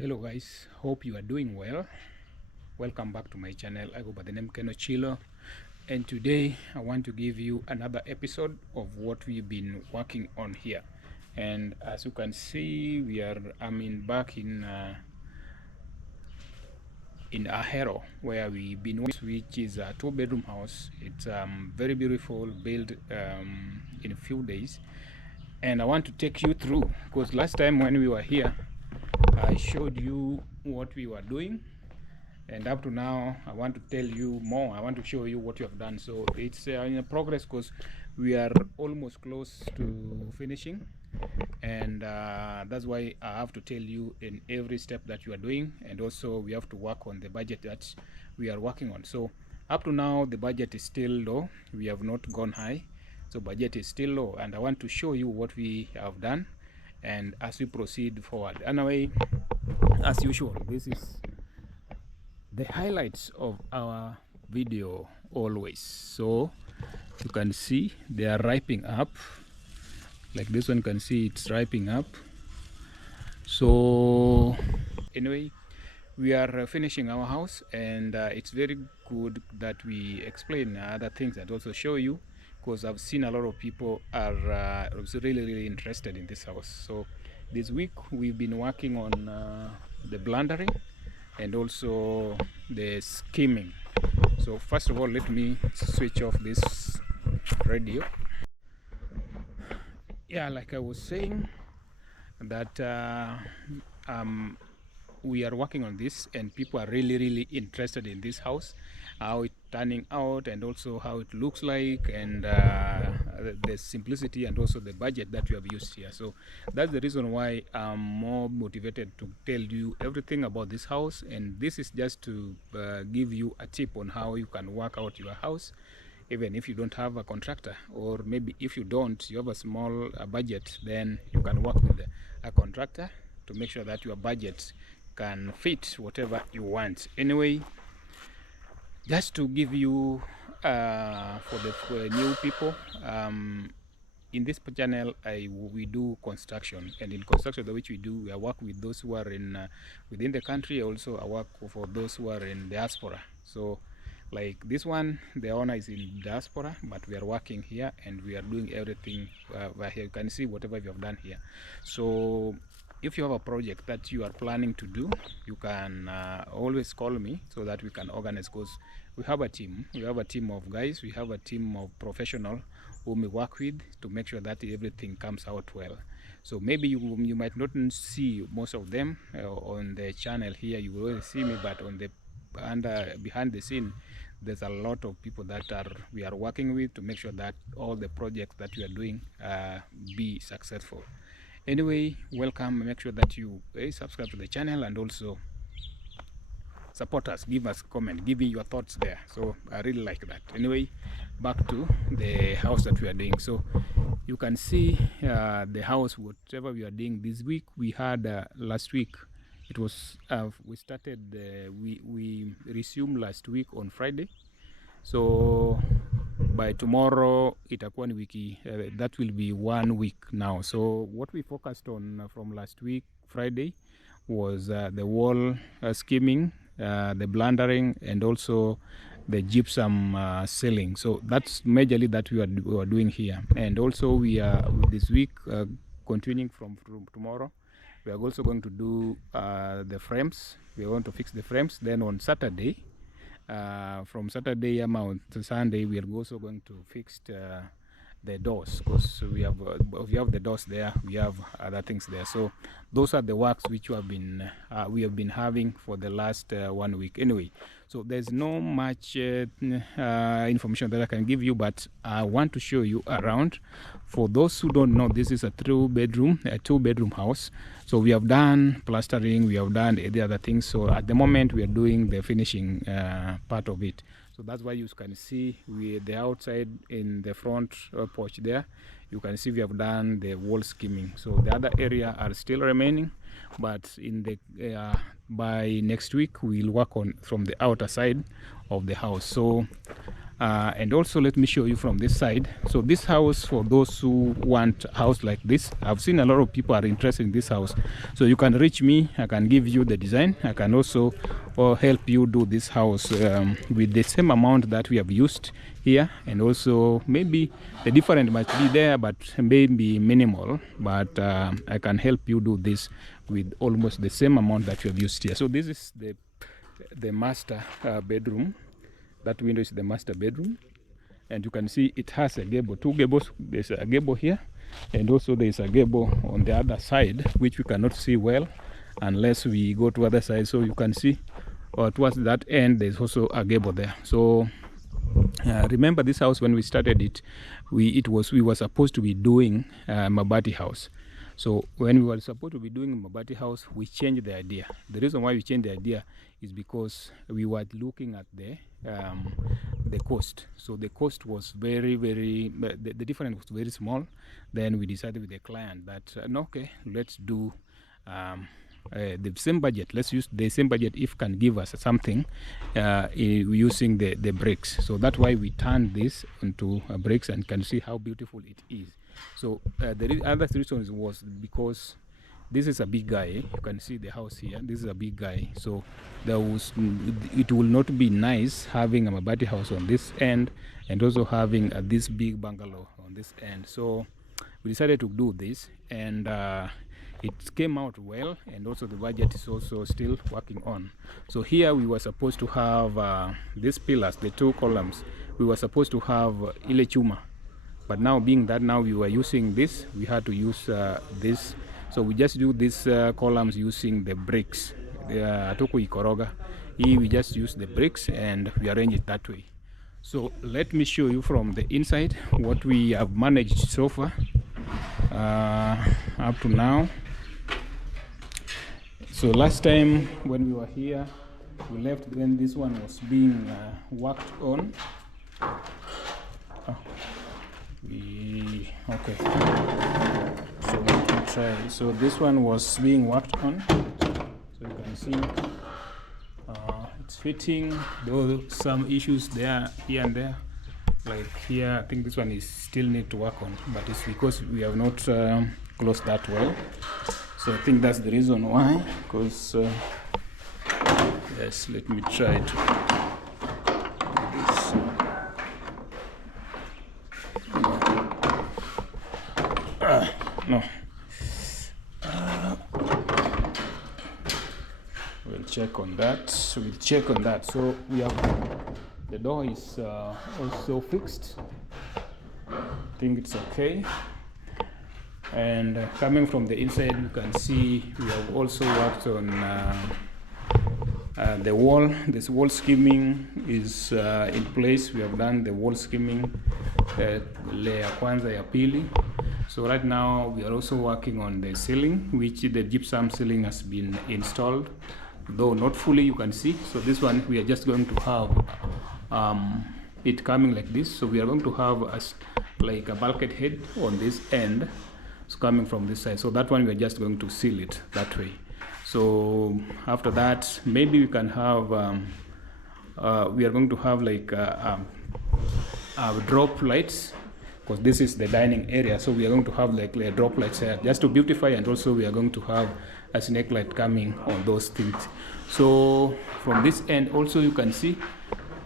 Hello guys, hope you are doing well. Welcome back to my channel. I go by the name Keno Chilo, and today I want to give you another episode of what we've been working on here. And as you can see, back in Ahero, where we've been, which is a two-bedroom house. It's very beautiful, built in a few days, and I want to take you through, because last time when we were here I showed you what we were doing, and up to now I want to tell you more. I want to show you what you have done. So it's in progress, because we are almost close to finishing, and that's why I have to tell you in every step that you are doing, and also we have to work on the budget that we are working on. So up to now the budget is still low. We have not gone high, so budget is still low, and I want to show you what we have done and as we proceed forward. Anyway, as usual, this is the highlights of our video always. So you can see they are ripening up, like this one, can see it's ripening up. So anyway, we are finishing our house, and it's very good that we explain other things and also show you, because I've seen a lot of people are really interested in this house. So this week we've been working on the blendering and also the skimming. So first of all, let me switch off this radio. Yeah, like I was saying, that we are working on this, and people are really interested in this house, how it's turning out, and also how it looks like, and the simplicity, and also the budget that we have used here. So that's the reason why I'm more motivated to tell you everything about this house, and this is just to give you a tip on how you can work out your house, even if you don't have a contractor, or maybe if you don't, you have a small budget, then you can work with a contractor to make sure that your budget can fit whatever you want. Anyway, just to give you for the new people, in this channel we do construction, and in construction which we do, I work with those who are in within the country. Also I work for those who are in diaspora. So like this one, the owner is in diaspora, but we are working here and we are doing everything here. You can see whatever we have done here. So if you have a project that you are planning to do, you can always call me so that we can organize, because we have a team. We have a team of guys. We have a team of professionals whom we work with to make sure that everything comes out well. So maybe you might not see most of them on the channel here. You will see me, but on the behind the scene, there's a lot of people that we are working with to make sure that all the projects that we are doing be successful. Anyway, welcome. Make sure that you subscribe to the channel, and also support us. Give us a comment, give me your thoughts there. So I really like that. Anyway, back to the house that we are doing. So you can see the house, whatever we are doing this week. We had last week, it was we started we resumed last week on Friday. So by tomorrow itakuwa ni wiki, that will be 1 week now. So what we focused on from last week Friday was the wall skimming, the blendering, and also the gypsum ceiling. So that's majorly that we are doing here. And also we are this week continuing from tomorrow, we are also going to do the frames. We are going to fix the frames. Then on Saturday, from Saturday to Sunday, we are also going to fix the doors, because we have the doors there, we have other things there. So those are the works which we have been having for the last 1 week. Anyway, so there's no much information that I can give you, but I want to show you around. For those who don't know, this is a two-bedroom house. So we have done plastering, we have done the other things. So at the moment we are doing the finishing part of it. So that's why you can see the outside in the front porch there. You can see we have done the wall skimming. So the other area are still remaining, but in the by next week we'll work on from the outer side of the house. So And also let me show you from this side. So this house, for those who want a house like this, I've seen a lot of people are interested in this house. So you can reach me, I can give you the design. I can also help you do this house with the same amount that we have used here. And also maybe the difference might be there, but maybe minimal. But I can help you do this with almost the same amount that you have used here. So this is the master bedroom. That window is the master bedroom, and you can see it has a gable, 2 gables. There's a gable here, and also there's a gable on the other side, which we cannot see well unless we go to other side. So you can see towards that end there's also a gable there. So remember, this house, when we started it, we were supposed to be doing mabati house. So when we were supposed to be doing mabati house, we changed the idea. The reason why we changed the idea is because we were looking at the cost. So the cost was very, the difference was very small. Then we decided with the client that no, okay, let's do the same budget. Let's use the same budget if can give us something using the bricks. So that's why we turned this into bricks, and can see how beautiful it is. So the other reason was because this is a big guy. You can see the house here. This is a big guy. So it will not be nice having a mabati house on this end and also having this big bungalow on this end. So we decided to do this, and it came out well, and also the budget is also still working on. So here we were supposed to have these pillars, the 2 columns. We were supposed to have ile chuma. But now, being that now we were using this, we had to use this. So we just do these columns using the bricks. Tuku ikoroga. Here we just use the bricks and we arrange it that way. So let me show you from the inside what we have managed so far up to now. So last time when we were here, we left when this one was being worked on. Okay, so let me try. So this one was being worked on, so you can see it's fitting, though some issues there here and there. Like here, I think this one is still need to work on, but it's because we have not closed that well. So I think that's the reason why, because yes, let me try to do this. No. We'll check on that. We'll check on that. So we have the door is also fixed. I think it's okay. And coming from the inside, you can see we have also worked on the wall. This wall skimming is in place. We have done the wall skimming layer kwanza ya pili. So right now we are also working on the ceiling, which the gypsum ceiling has been installed, though not fully, you can see. So this one we are just going to have it coming like this. So we are going to have like a bulkhead head on this end. It's coming from this side. So that one we are just going to seal it that way. So after that, maybe we can have we are going to have like drop lights, because this is the dining area. So we are going to have like drop lights here just to beautify, and also we are going to have a snake light coming on those things. So from this end also you can see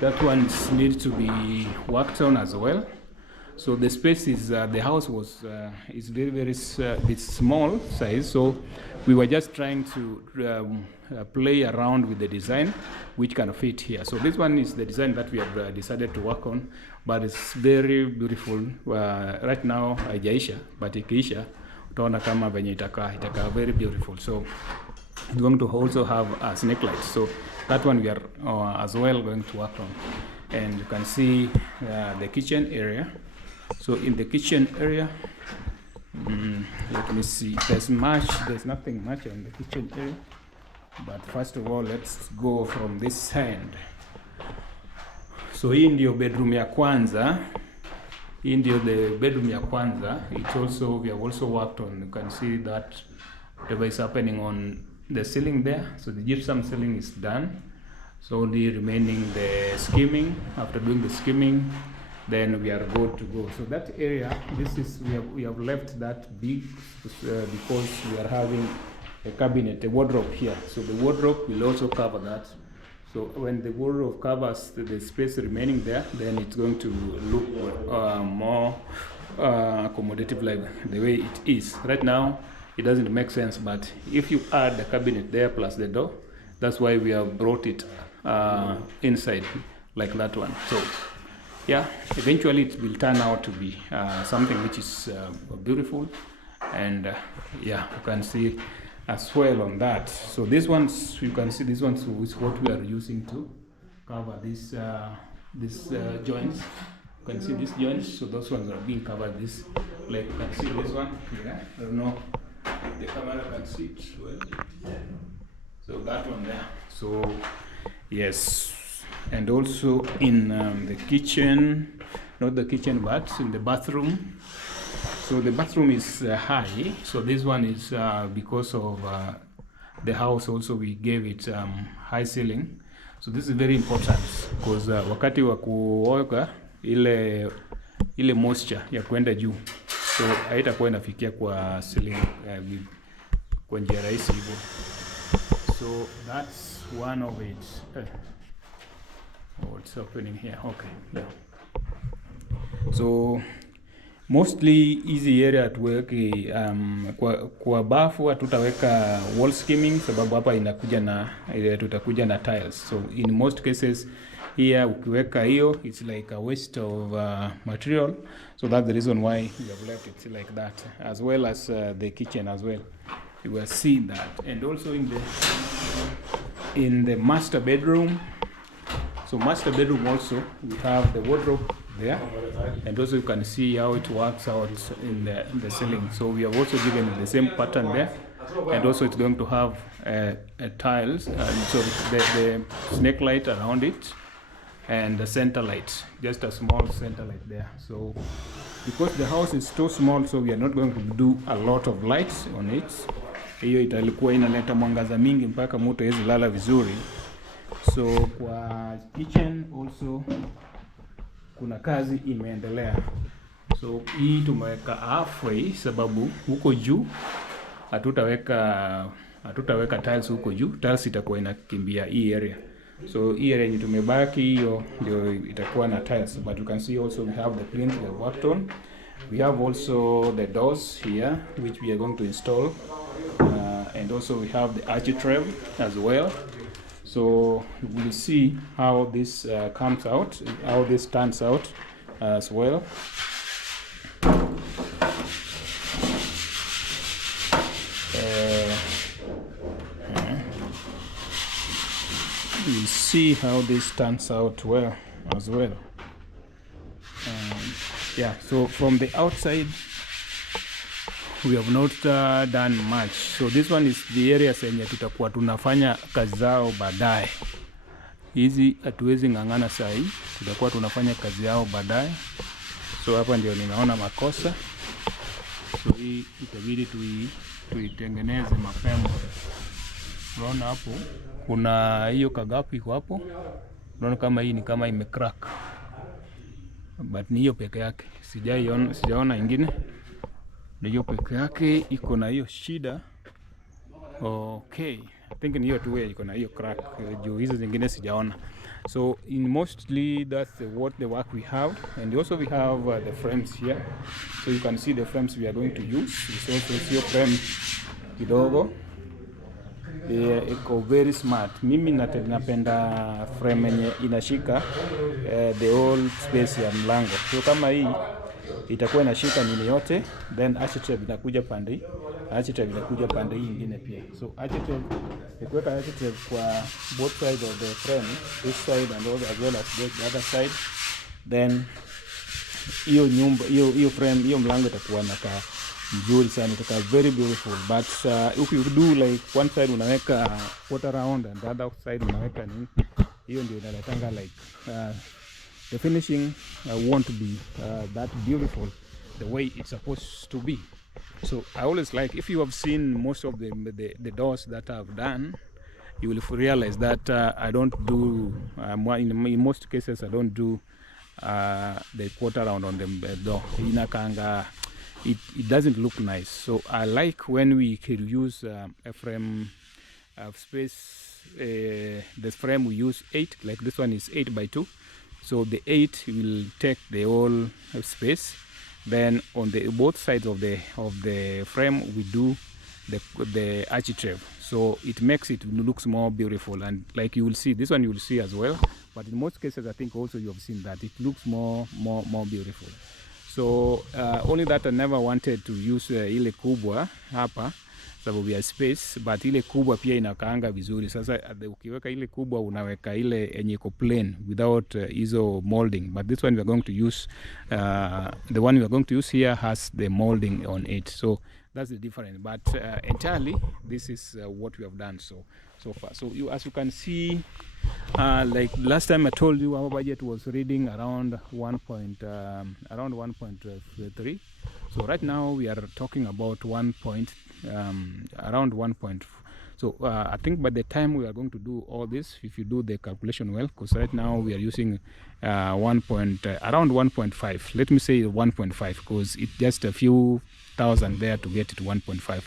that one needs to be worked on as well. So the space is the house was is very it's small size, so we were just trying to play around with the design which can fit here. So this one is the design that we have decided to work on, but it's very beautiful. Right now haijaisha, but ikiisha utaona kama venye itakaa very beautiful. So it's going to also have a snake light, so that one we are as well going to work on. And you can see the kitchen area. So in the kitchen area, let me see, there's nothing much in the kitchen area, but first of all let's go from this side. So hii ndio bedroom ya kwanza. Hii ndio the bedroom ya kwanza. It also, we have also worked on, you can see that whatever is happening on the ceiling there. So the gypsum ceiling is done. So only remaining the skimming. After doing the skimming, then we are good to go. So that area, this is we have left that big because we are having a cabinet, a wardrobe here. So the wardrobe will also cover that. So when the wardrobe covers the space remaining there, then it's going to look more accommodative like the way it is. Right now, it doesn't make sense, but if you add the cabinet there plus the door, that's why we have brought it inside like that one. So yeah, eventually it will turn out to be something which is beautiful, and yeah, you can see as well on that. So these ones, you can see these ones is what we are using to cover this joints. You can see these joints, so those ones are being covered. This, like you can see this one here. I don't know if the camera can see it well. So that one there. So yes, and also in the kitchen, not the kitchen, but in the bathroom. So the bathroom is high. So this one is because of the house also we gave it high ceiling. So this is very important because wakati wa kuoga ile moisture ya kwenda juu, so haitakuwa inafikia kwa ceiling kwa njia rahisi hivyo. So that's one of it. What's happening here? Okay. Yeah. So mostly easy area at work kwa bafu hatutaweka wall skimming sababu hapa inakuja na tutakuja na tiles. So in most cases here ukiweka hiyo it's like a waste of material. So that's the reason why we have left it like that, as well as the kitchen as well. You will see that. And also in the master bedroom. So master bedroom also we have the wardrobe there, and also you can see how it works out in the ceiling. So we have also given the same pattern there, and also it's going to have a tiles, so the snake light around it, and the center light, just a small center light there. So because the house is too small, so we are not going to do a lot of lights on it. Hiyo italikuwa inaleta mwangaza mingi mpaka mtu hawezi lala vizuri. So kwa kitchen also kuna kazi imeendelea. So hii tumeweka halfway sababu huko juu hatutaweka tiles huko juu. Tiles itakuwa inakimbia hii area. So hii area yenye tumebaki hiyo ndio itakuwa na tiles, but you can see also we have the plinth we have worked on. We have also the doors here which we are going to install, and also we have the architrave as well. So we'll see how this comes out, how this turns out as well. We'll see how this turns out well as well. Yeah, so from the outside we have not done much. So this one is the areas yenye tutakuwa tunafanya kazi zao baadaye. Hizi hatuwezi ngangana saa hii, tutakuwa tunafanya kazi yao baadaye. So hapa ndio ninaona makosa. So hii itabidi tuitengeneze mapema. Unaona hapo kuna hiyo kagapi hapo. Unaona kama hii ni kama imecrack. But ni hiyo peke yake. Sijaona ingine. Ndio peke yake iko na hiyo shida. Okay, I think ni hiyo tu iko na hiyo crack. Juu hizo zingine sijaona. So in mostly that's what the work we have, and also we have the frames here. So you can see the frames we are going to use. It's also your frame kidogo. Iko very smart. Mimi napenda frame yenye inashika the whole space ya mlango. So kama hii itakuwa inashika nini yote, then architrave inakuja pande hii, architrave inakuja pande hii nyingine pia. So architrave, ukiweka architrave kwa both sides of the frame, this side and also as well as the other side, then hiyo frame, hiyo mlango itakuwa inakaa mzuri sana, itakuwa very beautiful. But if you do like one side unaweka water round and the other side unaweka nini, hiyo ndio inaletanga like the finishing won't be that beautiful the way it's supposed to be. So I always like, if you have seen most of the doors that I've done, you will realize that I don't do in most cases I don't do the quarter round on the door. It doesn't look nice. So I like when we could use a frame space. The frame we use 8, like this one is 8 by 2. So the 8 will take the whole space. Then on the both sides of the frame we do the architrave, so it makes it looks more beautiful. And like you will see, this one you will see as well, but in most cases I think also you have seen that it looks more beautiful. So only that I never wanted to use ile kubwa hapa sababu ya space, but ile kubwa pia inakaanga vizuri. Sasa ukiweka ile kubwa unaweka ile yenye iko plain without hizo molding, but this one we are going to use the one we are going to use here has the molding on it, so that's the difference. But entirely this is what we have done so far. So as you can see, like last time I told you, our budget was reading around 1.3. So right now we are talking about around 1. So I think by the time we are going to do all this, if you do the calculation well, because right now we are using around 1.5. Let me say 1.5 because it's just a few thousand there to get it 1.5.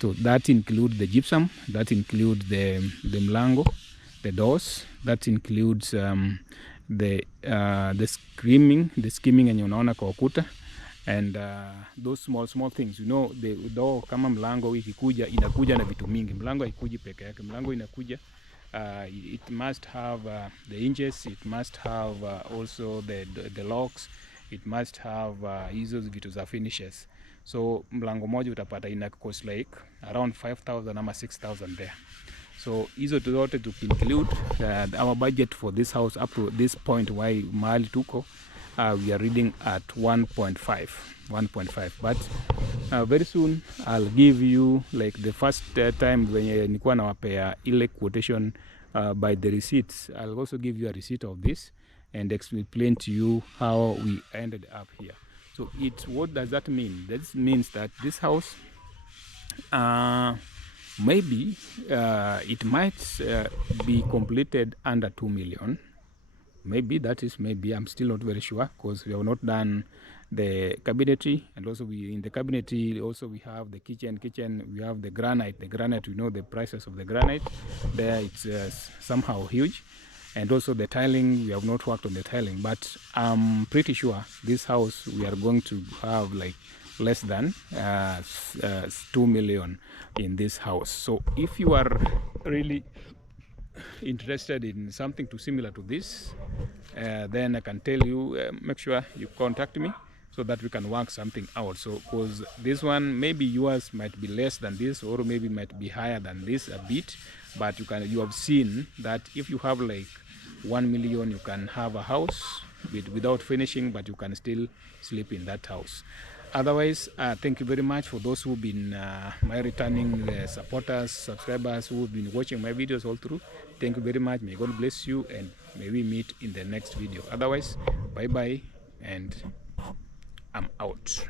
So that includes the gypsum, that includes the mlango, the doors, that includes the skimming yenye unaona kwa ukuta, and those small things, you know, the door kama mlango ikikuja inakuja na vitu mingi. Mlango haikuji peke yake, mlango inakuja it must have the hinges, it must have also the locks, it must have hizo vitu za finishes. So mlango moja utapata ina cost like around 5,000 ama 6,000 there. So hizo zote to include our budget for this house up to this point, why mahali tuko we are reading at 1.5, but very soon I'll give you like the first time when nilikuwa nawapea ile quotation by the receipts. I'll also give you a receipt of this and explain to you how we ended up here. So what does that mean? That means that this house maybe it might be completed under 2 million. Maybe I'm still not very sure because we have not done the cabinetry, and also in the cabinetry also we have the kitchen, we have the granite, you know the prices of the granite there, it's somehow huge. And also the tiling, we have not worked on the tiling, but I'm pretty sure this house we are going to have like less than 2 million in this house. So if you are really interested in something too similar to this, then I can tell you, make sure you contact me so that we can work something out. So because this one maybe yours might be less than this, or maybe might be higher than this a bit, but you have seen that if you have like 1 million, you can have a house without finishing, but you can still sleep in that house. Otherwise, thank you very much for those who've been my returning supporters, subscribers who've been watching my videos all through. Thank you very much. May God bless you, and may we meet in the next video. Otherwise, bye bye, and I'm out.